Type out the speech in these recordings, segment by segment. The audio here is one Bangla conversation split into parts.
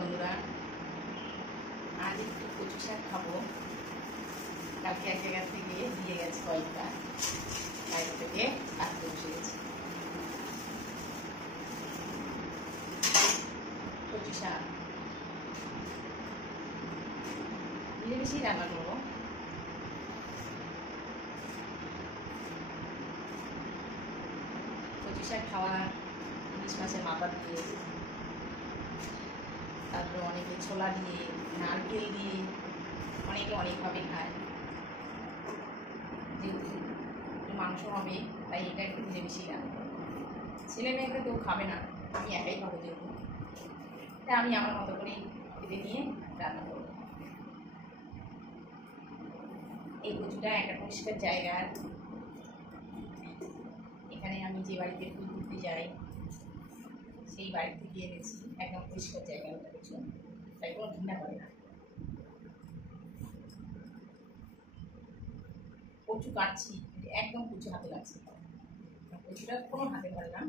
বন্ধুরা, আজ একটু কচু শাক খাবো। কালকে এক জায়গা থেকে দিয়ে গেছে কয়েকটা, বাইরে থেকে কাটতে বসে গেছে। কচু শাক মিলেমিশি রান্না করবো। কচু শাক খাওয়া ইলিশ মাছের মাথা দিয়ে, তারপরে অনেকে ছোলা দিয়ে, নারকেল দিয়ে, অনেকে অনেকভাবে খায়। যেহেতু মাংস হবে তাই এটা একটু মিলেমিশি রান্না করবো। ছেলে মেয়েকে কেউ খাবে না, আমি একাই খাবো যেহেতু, তাই আমি আমার মতো করেই কেটে নিয়ে রান্না করবো। এই কচুটা একটা পরিষ্কার জায়গা। এখানে আমি যে বাড়িতে ফুল তুলতে যাই সেই বাড়ি থেকে এনেছি, একদম পরিষ্কার জায়গা, ওটা কিছু তাই কোনো ঘৃণা করে না। কচু কাটছি, একদম কচু হাতে লাগছে, কচুটা কোনো হাতে ধরে না,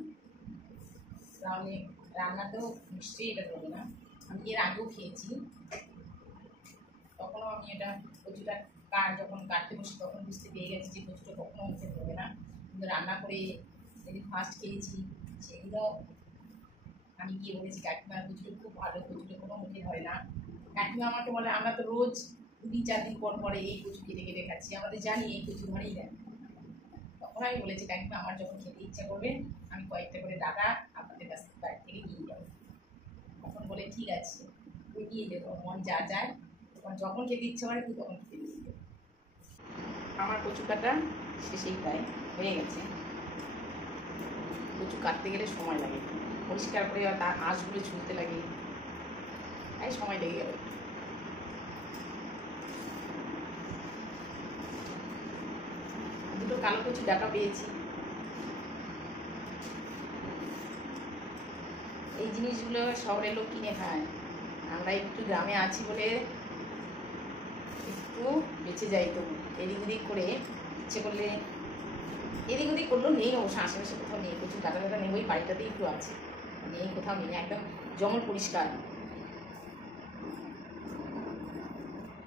তাহলে রান্নাতেও নিশ্চয়ই এটা ধরবে না। আমি এর আগেও খেয়েছি, তখনও আমি এটা কচুটা যখন কাটতে বসি তখন বুঝতে পেরে গেছি যে কচুটা কখনো মুখে ধরবে না। কিন্তু রান্না করে যেদিন ফার্স্ট খেয়েছি সেগুলো আমি গিয়ে বলেছি কাকিমার কচুটা খুব ভালো, কচুটা কোনো মুখে ধরে না। কাকিমা আমাকে বলে আমরা তো রোজ 2-4 দিন পর পরে এই কচু কেটে কেটে খাচ্ছি, আমাদের জানি এই কচু ধরেই দেয়। তখন আমি বলেছি কাকিমা আমার যখন খেতে ইচ্ছা করবে আমি কয়েকটা করে ডাটা আপনাদের কাছ থেকে বাড়ি থেকে নিয়ে যাবো। তখন বলে ঠিক আছে, তুই নিয়ে দেবো, মন যা যায় তখন যখন খেতে ইচ্ছা করে তুই তখন খেতে নিয়ে দেবো। আমার কচু কাটা শেষেই প্রায় হয়ে গেছে। কচু কাটতে গেলে সময় লাগে, পরিষ্কার করে তার আঁশগুলো ছুলতে লাগে, তাই সময় লেগে গেল। দুটো কালো কচু ডাটা পেয়েছি। এই জিনিসগুলো শহরের লোক কিনে খায়, আমরা একটু গ্রামে আছি বলে একটু বেঁচে যাই। তো এদিক ওদিক করে ইচ্ছে করলে এদিক ওদিক করলেও নেই, অবশ্য আশেপাশে কোথাও নেই, কচু ডাটা ডাটা নেই, ওই বাড়িটাতেই একটু আছে, নেই কোথাও নেই, একদম জঙ্গল পরিষ্কার।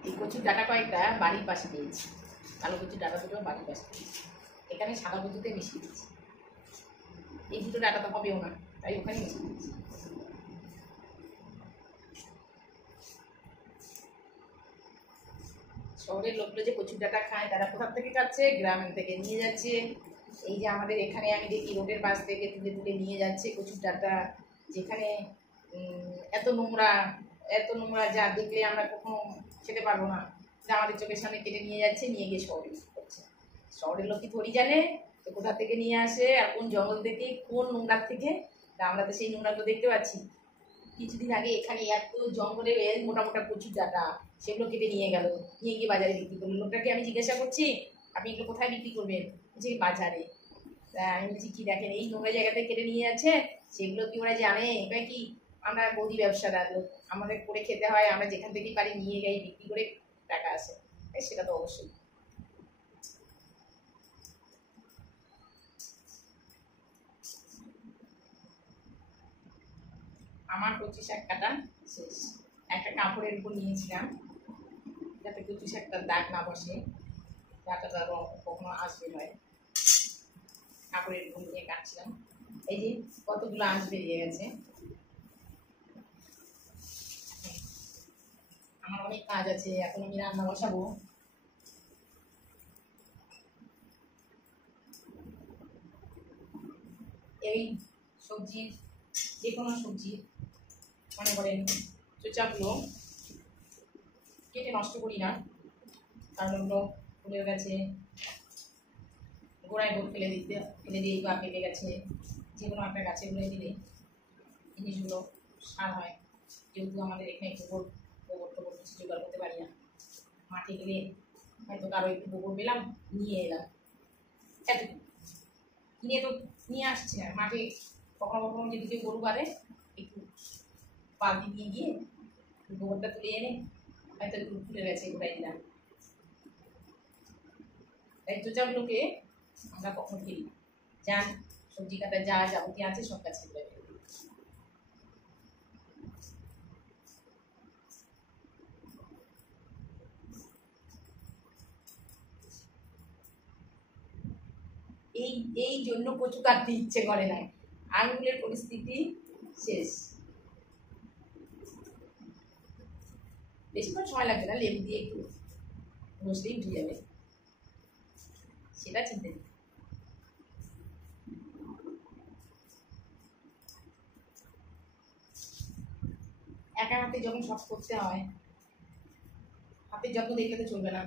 এই কচুর ডাটা কয়েকটা বাড়ির পাশে পেয়েছি, কালো কচুর ডাটা দুটো বাড়ির পাশে পেয়েছি, এখানে সাদা কচুতে মিশিয়ে দিয়েছি। এই দুটো ডাটা তো হবেও না, তাই ওখানে মিশিয়ে দিয়েছি। শহরের লোকগুলো যে কচুর ডাটা খায় তারা কোথা থেকে খাচ্ছে, গ্রামের থেকে নিয়ে যাচ্ছে। এই যে আমাদের এখানে আমি দেখি রোডের পাশ থেকে তুলে তুলে নিয়ে যাচ্ছে কচুর ডাটা, যেখানে এত নোংরা এত নোংরা, যা দেখলে আমরা কখনো খেতে পারবো না, যা আমাদের চোখের সামনে কেটে নিয়ে যাচ্ছে, নিয়ে গিয়ে শহরে ইউজ করছে। শহরের লোক কি থরি জানে তো কোথা থেকে নিয়ে আসে আর কোন জঙ্গল থেকে কোন নোংরার থেকে, তা আমরা তো সেই নোংরাগুলো দেখতে পাচ্ছি। কিছুদিন আগে এখানে এত জঙ্গলে মোটা মোটা কচুর ডাটা, সেগুলো কেটে নিয়ে গেল, নিয়ে গিয়ে বাজারে বিক্রি করলো। লোকটাকে আমি জিজ্ঞাসা করছি আপনি এগুলো কোথায় বিক্রি করবেন, যে বাজারে। আমি বলছি কি দেখেন এই নোংরা জায়গাতে কেটে নিয়ে যাচ্ছে, সেগুলো কি ওরা জানে? এটা কি আমরা গদি ব্যবসাদার লোক, আমাদের করে খেতে হয়, আমরা যেখান থেকেই পারি নিয়ে যাই, বিক্রি করে টাকা আসে, সেটা তো অবশ্যই। আমার কচু শাক কাটা শেষ। একটা কাপড়ের উপর নিয়েছিলাম যাতে কচু শাকটার দাগ না বসে, ডাটাটা কখনো আসবে নয়, কাপড়ের উপর নিয়ে কাটছিলাম। এই যে কতগুলো আঁশ বেরিয়ে গেছে। আমার অনেক কাজ আছে, এখন আমি রান্না বসাবো। এই সবজির যে কোনো সবজি মনে করেন চোচাগুলো কেটে নষ্ট করি না, কারণ ওগুলো ফুলের গেছে গোড়ায় ফেলে দিই, বা পেকে গেছে যে কোনো একটা গাছে গুঁড়ে দিলে জিনিসগুলো সার হয়। যেহেতু আমাদের এখানে গোবর টোবর কিছু জোগাড় করতে পারি না, মাঠে গেলে হয়তো কারো একটু গোবর পেলাম নিয়ে এলাম, এতটুকু কিনে তো নিয়ে আসছি না। মাঠে কখনো কখনো যদি কেউ গরু বাঁধে একটু বালতি নিয়ে গিয়ে গোবরটা তুলে এনে হয়তো একটু ফুলের গেছে গোড়াই দিলাম। তাই চোচাগুলোকে আমরা কখনো ফেলি না, যান সবজি কাটা যা যাবতীয় আছে সব গাছে ফেলে দিই। এই এই জন্য কচু কাটতে ইচ্ছে করে না, আঙুলের পরিস্থিতি শেষ। বেশিক্ষণ সময় লাগবে না, লেবু দিয়ে একটু ঘষলেই উঠে যাবে, সেটা চিন্তা নেই। একা হাতে যখন সব করতে হয়, হাতের যত্ন দেখলে তো চলবে না,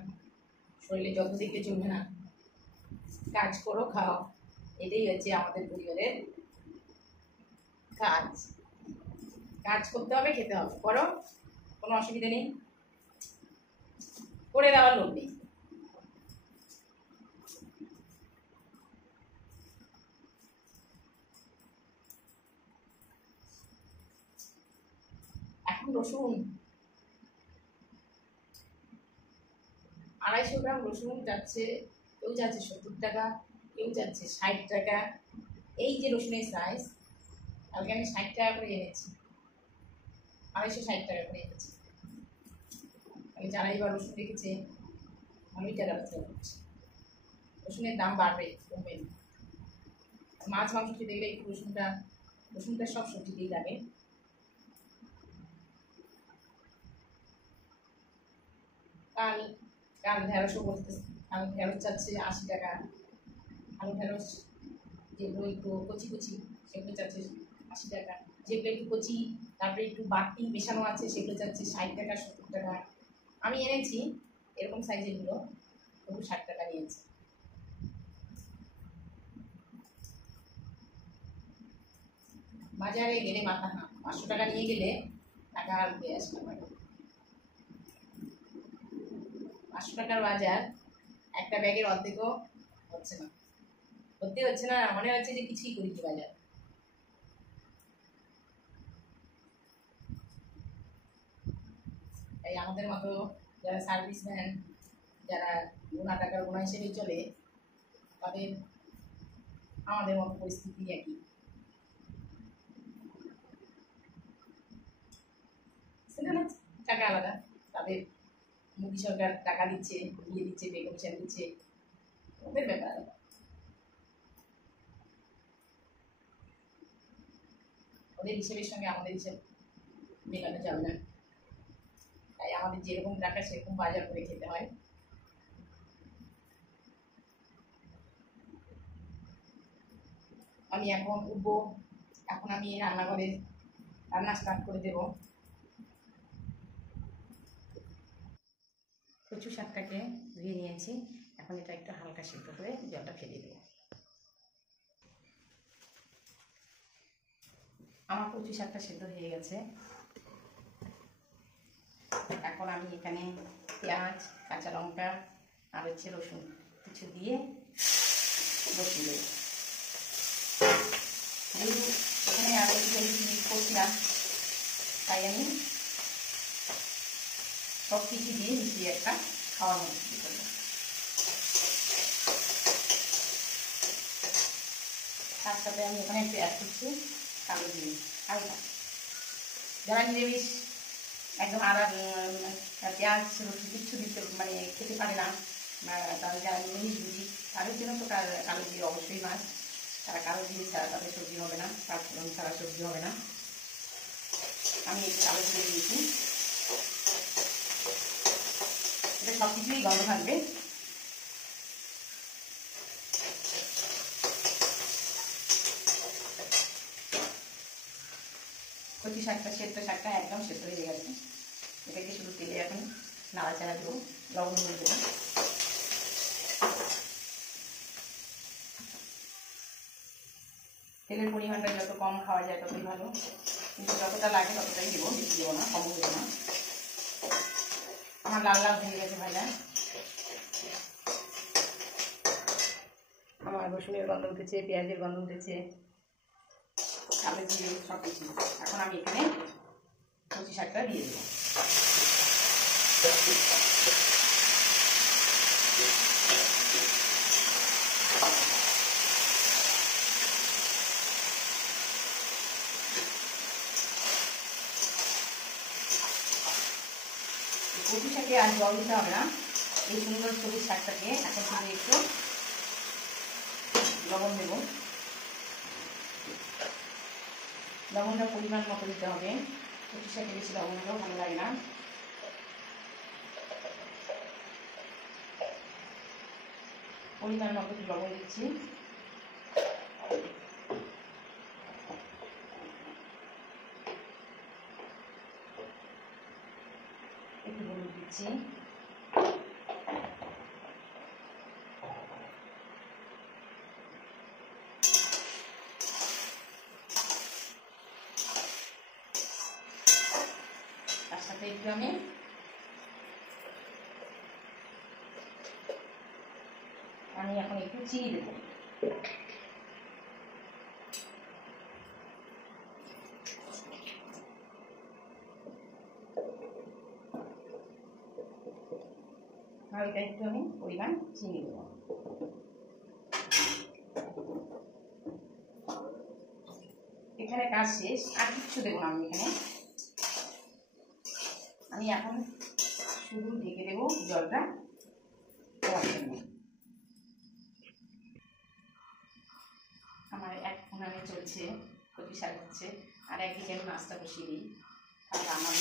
শরীরের যত্ন দেখলে চলবে না। কাজ করো, খাও, এটাই হচ্ছে আমাদের পরিবারের কাজ। কাজ করতে হবে, খেতে হবে, করো, কোনো অসুবিধা নেই, করে দেওয়ার লোক নেই। এখন রসুন 250 গ্রাম রসুন যাচ্ছে, কেউ যাচ্ছে 70 টাকা, কেউ যাচ্ছে 60 টাকা। এই যে রসুনের সাইজ, কালকে আমি 60 টাকা করে এনেছি, 260 টাকা করে এনেছি। আমি যারা এবার রসুন রেখেছে আমি টাকা ব্যবসা করছি। রসুনের দাম বাড়বে, কমবে না। মাছ মাংস দেখলে একটু রসুনটা সব সবজিতেই লাগে। কাল কাল ঢেঁড়সও বলতেছে, কাল ঢেঁড়স চাচ্ছে 80 টাকা। আলু ঢেঁড়স যেগুলো একটু কচি কচি সেগুলো চাচ্ছে 80 টাকা। যেগুলো একটু কচি তারপরে একটু বাটি মেশানো আছে সেগুলো চাচ্ছে 60 টাকা 70 টাকা। আমি এনেছি এরকম সাইজেরগুলো, তবু 60 টাকা নিয়েছি। বাজারে গেলে মাথা 500 টাকা নিয়ে গেলে টাকা আর দিয়ে আসতে পারে। 500 টাকার বাজার একটা ব্যাগের অর্ধেকও হচ্ছে না, সত্যি হচ্ছে না, মনে হচ্ছে যে কিছুই করিনি বাজার। তাই আমাদের মতো যারা সার্ভিসম্যান, যারা গোনা টাকার গোনা হিসেবে চলে, তাদের আমাদের মতো পরিস্থিতি একই। সেখানে টাকা আলাদা, তাদের মোদী সরকার টাকা দিচ্ছে, দিয়ে দিচ্ছে, পে কমিশন দিচ্ছে, ওদের ব্যাপার আলাদা। ওদের হিসেবের সঙ্গে আমাদের হিসেব মেলানো যাবে না। তাই আমাদের যেরকম টাকা সেরকম বাজার করে খেতে হয়। আমি এখন উঠবো, এখন আমি রান্নাঘরে রান্না স্টার্ট করে দেব। কচু শাকটাকে ধুয়ে নিয়েছি, এখন এটা একটু হালকা সিদ্ধ করে জলটা ফেলে দেবো। আমার কচু শাকটা সিদ্ধ হয়ে গেছে। এখন আমি এখানে পেঁয়াজ, কাঁচা লঙ্কা আর হচ্ছে রসুন কিছু দিয়ে বসিয়ে দেব। যেহেতু এখানে আরও কিছু করছিলাম, তাই আমি সব কিছু দিয়ে মিশিয়ে একটা খাওয়ার মতো করবো। তার সাথে আমি এখানে একটু অ্যাড করছি কালো জিরে হালকা। যারা নিরামিষ একদম আদা পেঁয়াজ রসুন কিচ্ছু দিতে মানে খেতে পারে না, তাদের যারা নিরামিষ বুঝি তাদের জন্য তো কালো জিরে অবশ্যই মাছ, তারা কালো জিরে ছাড়া তাদের সবজি হবে না, তার ফোড়ন ছাড়া সবজি হবে না। আমি একটু কালো জিরে দিয়েছি, এটা সব কিছুই গন্ধ থাকবে। কচি শাকটা সেদ্ধ শাকটা একদম সেদ্ধ হয়ে গেছে, এটাকে শুধু তেলে এখন নাড়াচাড়া দেবো, লবণ দিয়ে দেবো। তেলের পরিমাণটা যত কম খাওয়া যায় ততই ভালো, কিন্তু যতটা লাগে ততটাই দেবো, বেশি দেবো না, কম দেবো না। আমার লাল লাল হয়ে গেছে ভাজা, আমার রসুনের গন্ধ উঠেছে, পেঁয়াজের গন্ধ উঠেছে, কালো জিরে সব কিছু। এখন আমি এখানে কচি শাকটা দিয়ে দেবো। কচি শাকে আর জল দিতে হবে না, এই সুন্দর সবুজ শাকটাকে এখন শুধু একটু লবণ দেব, লবণটা পরিমাণ মতো দিতে হবে। কচু শাকে বেশি লবণটাও ভালো লাগে না। পরিমাণ মতো লবণ দিচ্ছি। একটু হলুদ দিচ্ছি, তার সাথে একটু আমি এখন একটু চিনি দেবো। হালকা একটু আমি পরিমাণ চিনি দেবো। এখানে কাজ শেষ, আর কিচ্ছু দেবো না। আমি এখন শুধু ঢেকে দেবো জলটা দেওয়ার জন্য। আমার এক ফোনানে চলছে, কচু শাক হচ্ছে, আর একদিকে আমি মাছটা বসিয়ে দিই। তাহলে আমার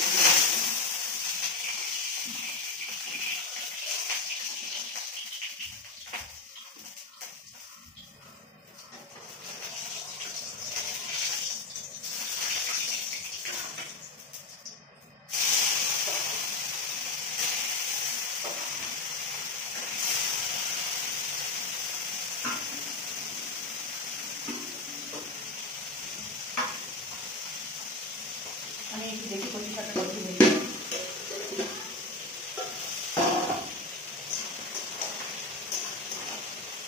আমি একটু দেখি কচু শাকটা কত হয়ে যায়।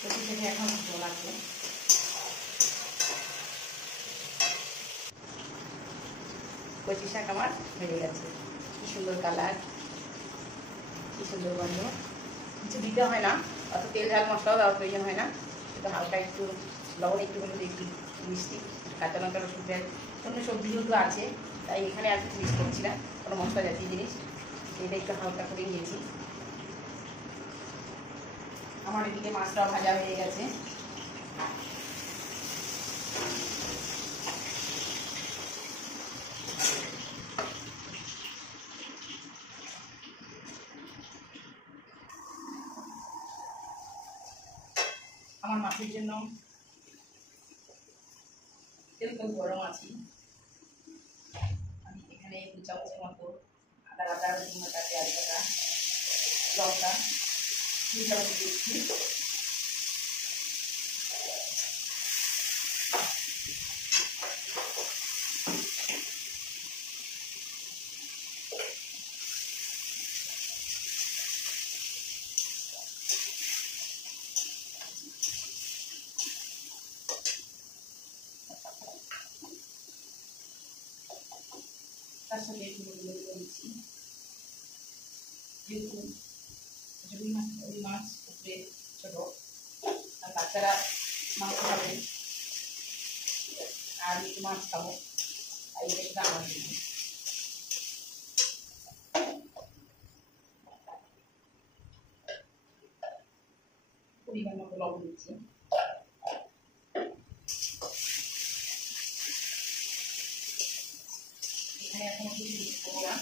কচু শাকে এখন জল আছে। কচু শাক আমার হয়ে গেছে। কি সুন্দর কালার, কি সুন্দর গন্ধ। কিছু দিতে হয় না, অত তেল ঝাল মশলাও দেওয়ার প্রয়োজন হয় না। কিন্তু হালকা একটু লবণ, একটু হলুদ, একটু মিষ্টি, কাঁচা লঙ্কা, রসুন, পেঁয়াজ, অন্য সবজিগুলো তো আছে, তাই এখানে আর কিছু মিক্স করছি না, কোনো মশলা জাতীয় জিনিস। এটা একটু হালকা করে নিয়েছি। আমার এদিকে মাছটাও ভাজা হয়ে গেছে। আমার মাছের জন্য তেল তো গরম আছি। আমি এখানে 2 চামচের মতো আদা বাটা, রসুন বাটা, পেঁয়াজ বাটা, লঙ্কা 2 চামচ দিচ্ছি। তার সাথে একটু হলুদ দিচ্ছি। যেহেতু রুই মাছ উপরে ছোট, আর বাচ্চারা মাংস খাবে, আর একটু মাছ খাবো, তাই এটা আমার জন্য। পরিমাণ মতো লবণ দিচ্ছি। এখানে এখন কিছু দিতে পারবো না,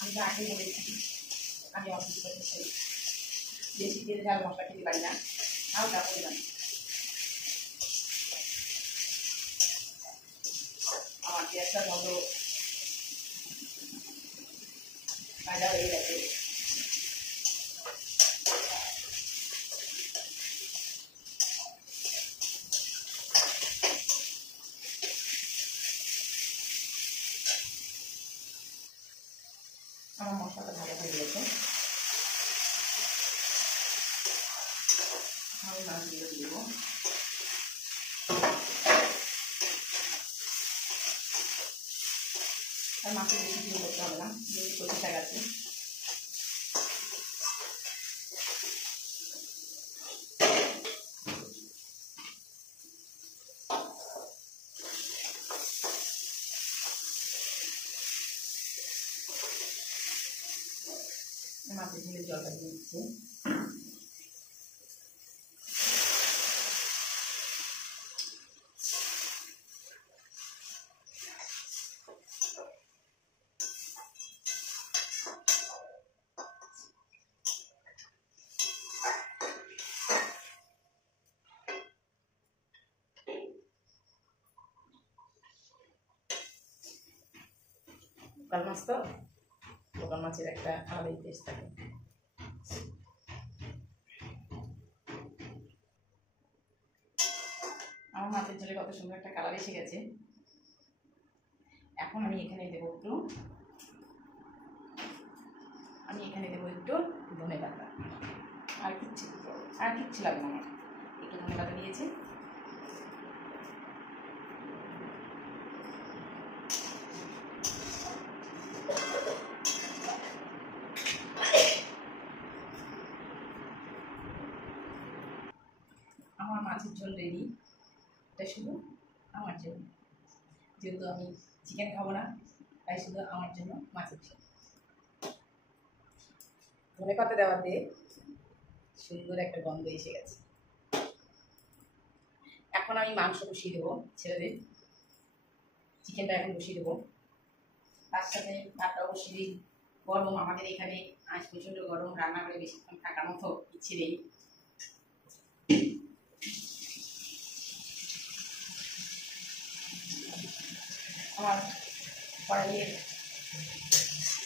আমি তো আগে বলেছি আমি অসুস্থ হচ্ছি, বেশি তেল ঝাল মশলা খেতে পারি না, হালকা পরিমাণ। আমার গ্যাসটা বন্ধ ভাজা হয়ে গেছে। আমার মশলাটা ভালো হয়ে গেছে। আমি মাছগুলো দিব। আর মাছের বেশি কিছু করতে হবে না, যেহেতু কচু শাক আছে। মাছের ঝোলের জলটা দিয়ে দিচ্ছি। লোকাল মাছ তো, লোকাল মাছের একটা আলাদাই টেস্ট থাকে। আমার মাছের ঝোলে কত সুন্দর একটা কালার এসে গেছে। এখন আমি এখানে দেবো একটু ধনে পাতা। আর কিচ্ছু লাগবে না, আমার একটু ধনে পাতা দিয়েছি। আমার মাছের ঝোল রেডি। এটা শুধু আমার জন্য, যেহেতু আমি চিকেন খাবো না, তাই শুধু আমার জন্য মাছের ঝোল। ধনে পাতা দেওয়াতে সুন্দর একটা গন্ধ এসে গেছে। এখন আমি মাংস বসিয়ে দেবো, ছেড়ে চিকেনটা এখন বসিয়ে দেবো। তার সাথে ভাতটাও বসিয়ে দিই। গরম, আমাদের এখানে আজ প্রচণ্ড গরম, রান্না করে বেশিক্ষণ থাকার মতো ইচ্ছে নেই। আমার কড়াইয়ে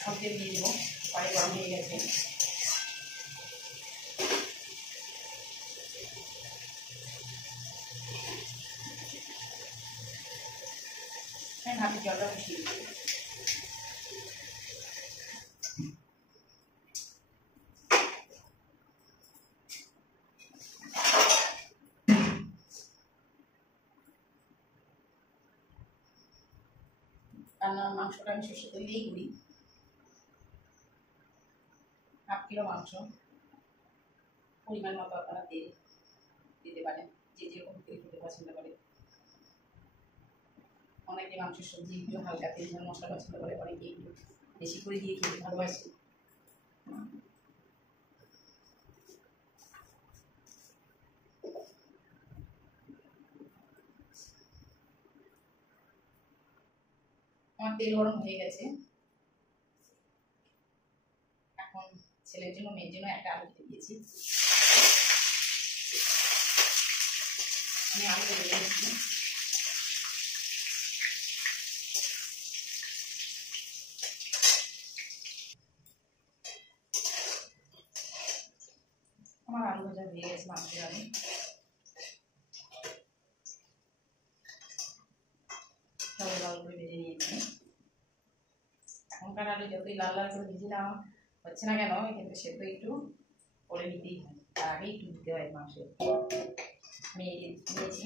সব তেল দিয়ে দেবো, কড়াই গরম হয়ে গেছে। হ্যাঁ, ভাতের জলটা বসিয়ে দিই। রান্নার মাংসটা আমি সর্ষের তেল দিয়েই করি। 1/2 কিলো মাংস, পরিমাণ মতো আপনারা তেল দিতে পারেন, যে যেরকম তেল খেতে পছন্দ করে। অনেকে মাংসের সবজি একটু হালকা তেল ঝাল মশলা পছন্দ করে, অনেকে একটু বেশি করে দিয়ে খেতে ভালোবাসে। আমার তেল গরম হয়ে গেছে। এখন ছেলের জন্য মেয়ের জন্য একটা আলু কেটে দিয়েছি। আমি আলু কেটে দিয়েছি। আমার আলু ভাজা হয়ে গেছে, মাংসের আলু সবাই লাল করে ভেজে নিয়েছি। এখনকার আলু যতই লাল লাল করে ভেজে নেওয়া হচ্ছে না কেন, কিন্তু সেদ্ধ একটু করে নিতেই হয়, তার আগে একটু দিতে হয় মাংসে। আমি নিয়েছি।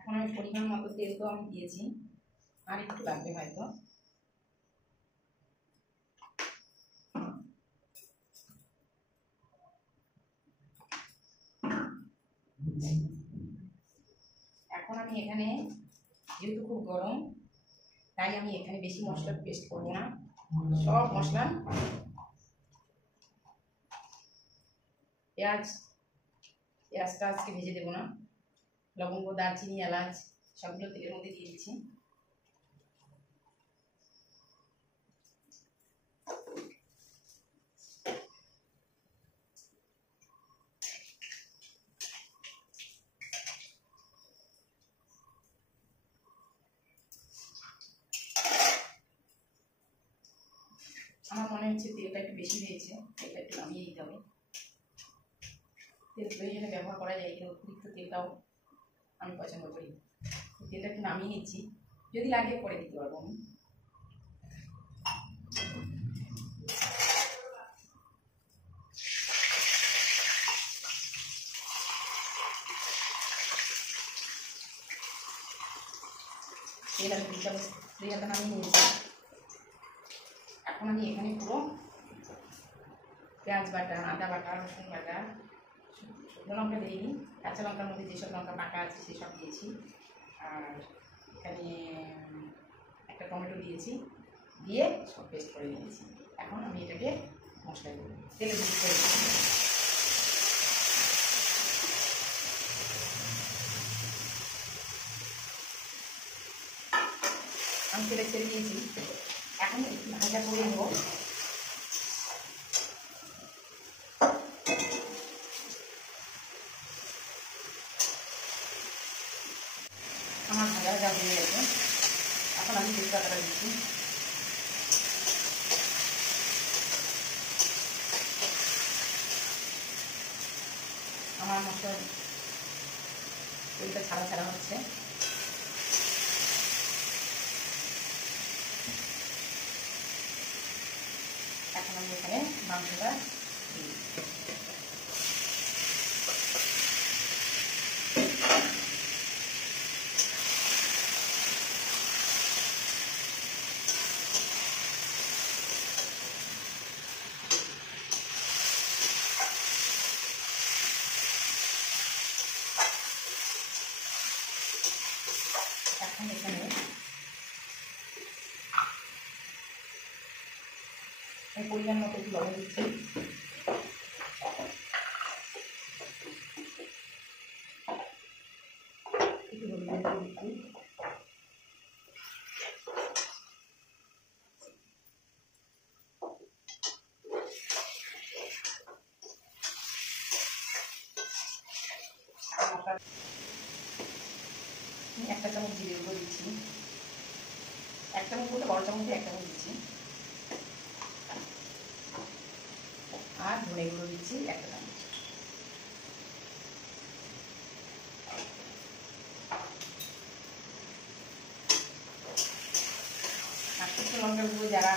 এখন আমি পরিমাণ মতো তেল তো আমি দিয়েছি, আর একটু লাগবে হয়তো। এখন আমি এখানে, যেহেতু খুব গরম, তাই আমি এখানে বেশি মশলা পেস্ট করবো না। সব মশলা, পেঁয়াজটা আজকে ভেজে দেবো না। লবঙ্গ, দারচিনি, এলাচ সবগুলো তেলের মধ্যে দিয়ে দিচ্ছি। আমার মনে হচ্ছে তেলটা একটু বেশি হয়েছে, তেলটা একটু নামিয়ে দিতে হবে। তেল প্রয়োজনে ব্যবহার করা যায়, কিন্তু অতিরিক্ত তেলটাও আমি পছন্দ করি। তেলটা একটু নামিয়ে নিচ্ছি, যদি লাগে পরে দিতে পারবো আমি। তেল আমি 2 চামচ নামিয়ে নিয়েছি। এখন আমি এখানে পুরো পেঁয়াজ বাটা, আদা বাটা, রসুন বাটা, শুকনো লঙ্কা দিইনি, কাঁচা লঙ্কার মধ্যে যেসব লঙ্কা পাকা আছে সেসব দিয়েছি। আর এখানে একটা টমেটো দিয়েছি, দিয়ে সব পেস্ট করে নিয়েছি। এখন আমি এটাকে মশলায় দেবো, তেলে মিক্স করে দিচ্ছি। আমি তেলে ছেড়ে দিয়েছি, এখন একটু ভাজা করে নেবো। আমার ভাজা ভাজা হয়ে গেছে। এখন আমি তেজপাতাটা দিচ্ছি। আমার মশলার তেলটা ছাড়া ছাড়া হচ্ছে। এখন আমি এখানে মাংসটা দিই। এখন এখানে পরিমাণ মতো একটু লবণ দিচ্ছি। একটু হলুদ দিচ্ছি। একটা চামচ জিরে গুঁড়ো দিচ্ছি। এক চামচ বলতে বড় চামচে এক চামচ দিচ্ছি। আর ধনে গুঁড়ো দিচ্ছি একটা চামচ। আর শুকনো লঙ্কা গুঁড়ো যারা।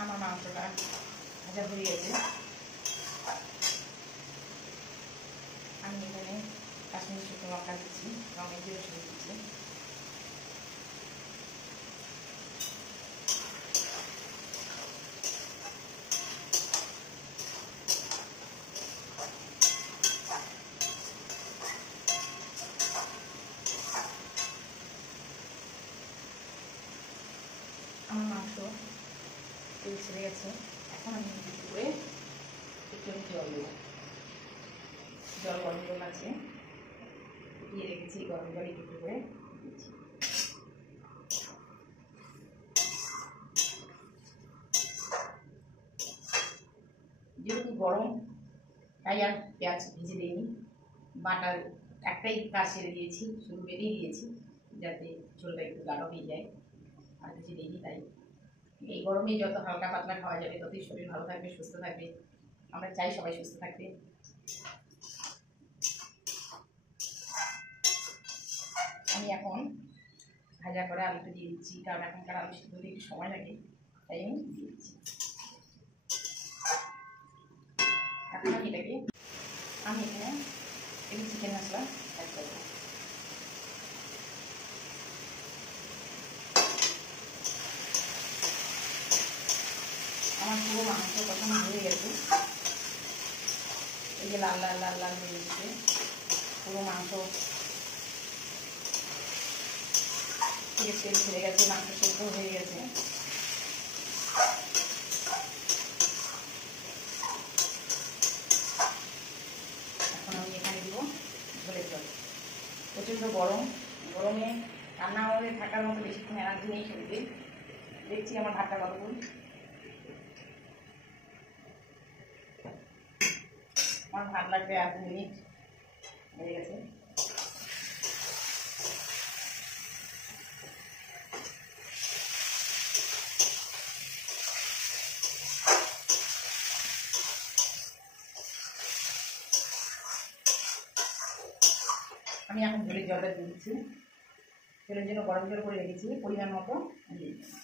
আমার মাংসটা ভাজা হয়ে গেছে। আমি এখানে কাশ্মীরি শুকনো লঙ্কা দিচ্ছি, রঙের জিরে শুরু দিচ্ছি। আমার মাংস তেল ছেড়ে গেছে। এখন আমি একটু করে একটু জল দেবো। জল গরম জল আছে, দিয়ে রেখেছি। গরম জল একটু করে দিচ্ছি। যেহেতু গরম তাই আর পেঁয়াজ ভিজে দিইনি, বাটা একটাই কাজ সেরে দিয়েছি, শুধু বেরিয়ে দিয়েছি যাতে ঝোলটা একটু গাঢ় হয়ে যায়। আর কিছু দিইনি। তাই এই গরমে যত হালকা পাতলা খাওয়া যাবে ততই শরীর ভালো থাকবে, সুস্থ থাকবে। আমরা চাই সবাই সুস্থ থাকবে। আমি এখন ভাজা করে আলুটা দিয়ে দিচ্ছি, কারণ এখনকার আলু সিদ্ধ হতে একটু সময় লাগে, তাই আমি দিয়ে দিচ্ছি। এখন এটাকে আমি এখানে একটু চিকেন মশলা অ্যাড করবো। আমার পুরো মাংস প্রথমে হয়ে গেছে। এই যে লাল লাল লাল লাল হয়ে গেছে পুরো মাংস, তেল ছেড়ে গেছে, মাংস সেদ্ধ হয়ে গেছে। এখন আমি এখানে দিব ঝোলের জল। প্রচণ্ড গরম, গরমে রান্না হয়ে থাকার মতো বেশিক্ষণ এনার্জি নেই শরীরে। দেখছি আমার ভাতটা কতক্ষণ। আমার ভাত লাগবে 1 মিনিট হয়ে গেছে। আমি এখন ঝোলের জলটা দিয়ে দিচ্ছি। ঝোলের জন্য গরম জল করে রেখেছি পরিমাণ মতো দিয়ে দিচ্ছি।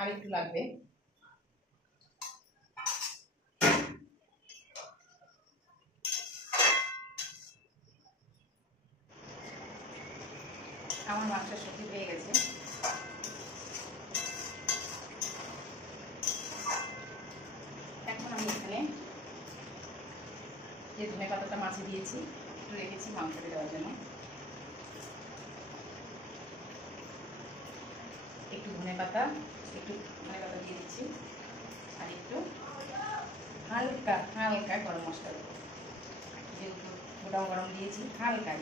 আর একটু লাগবে। আমার মাংস সবজি হয়ে গেছে। এখন আমি এখানে যে ধনে পাতাটা মাছে দিয়েছি একটু রেখেছি মাংসটা দেওয়ার জন্য, একটু ধনে পাতা দিয়ে দিচ্ছি। আর একটু হালকা হালকা গরম মশলা দেবো, যেহেতু গোটা গরম দিয়েছি হালকা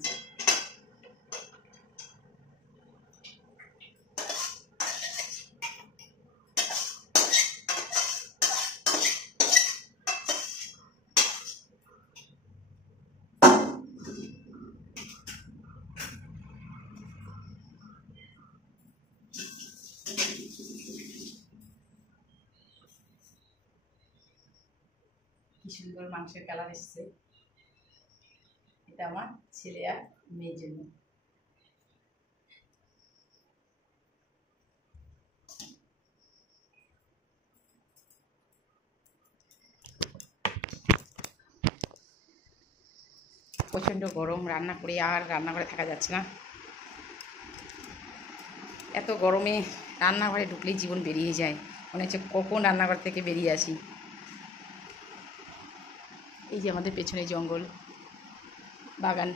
নিয়েছি। কি সুন্দর মাংসের কালার এসছে। এটা আমার ছেলে আর মেয়ের জন্য। প্রচণ্ড গরম, রান্না করে আর রান্নাঘরে থাকা যাচ্ছে না। এত গরমে রান্নাঘরে ঢুকলেই জীবন বেরিয়ে যায়, মনে হচ্ছে কখন রান্নাঘর থেকে বেরিয়ে আসি। এই যে আমাদের পেছনে জঙ্গল, বাগান।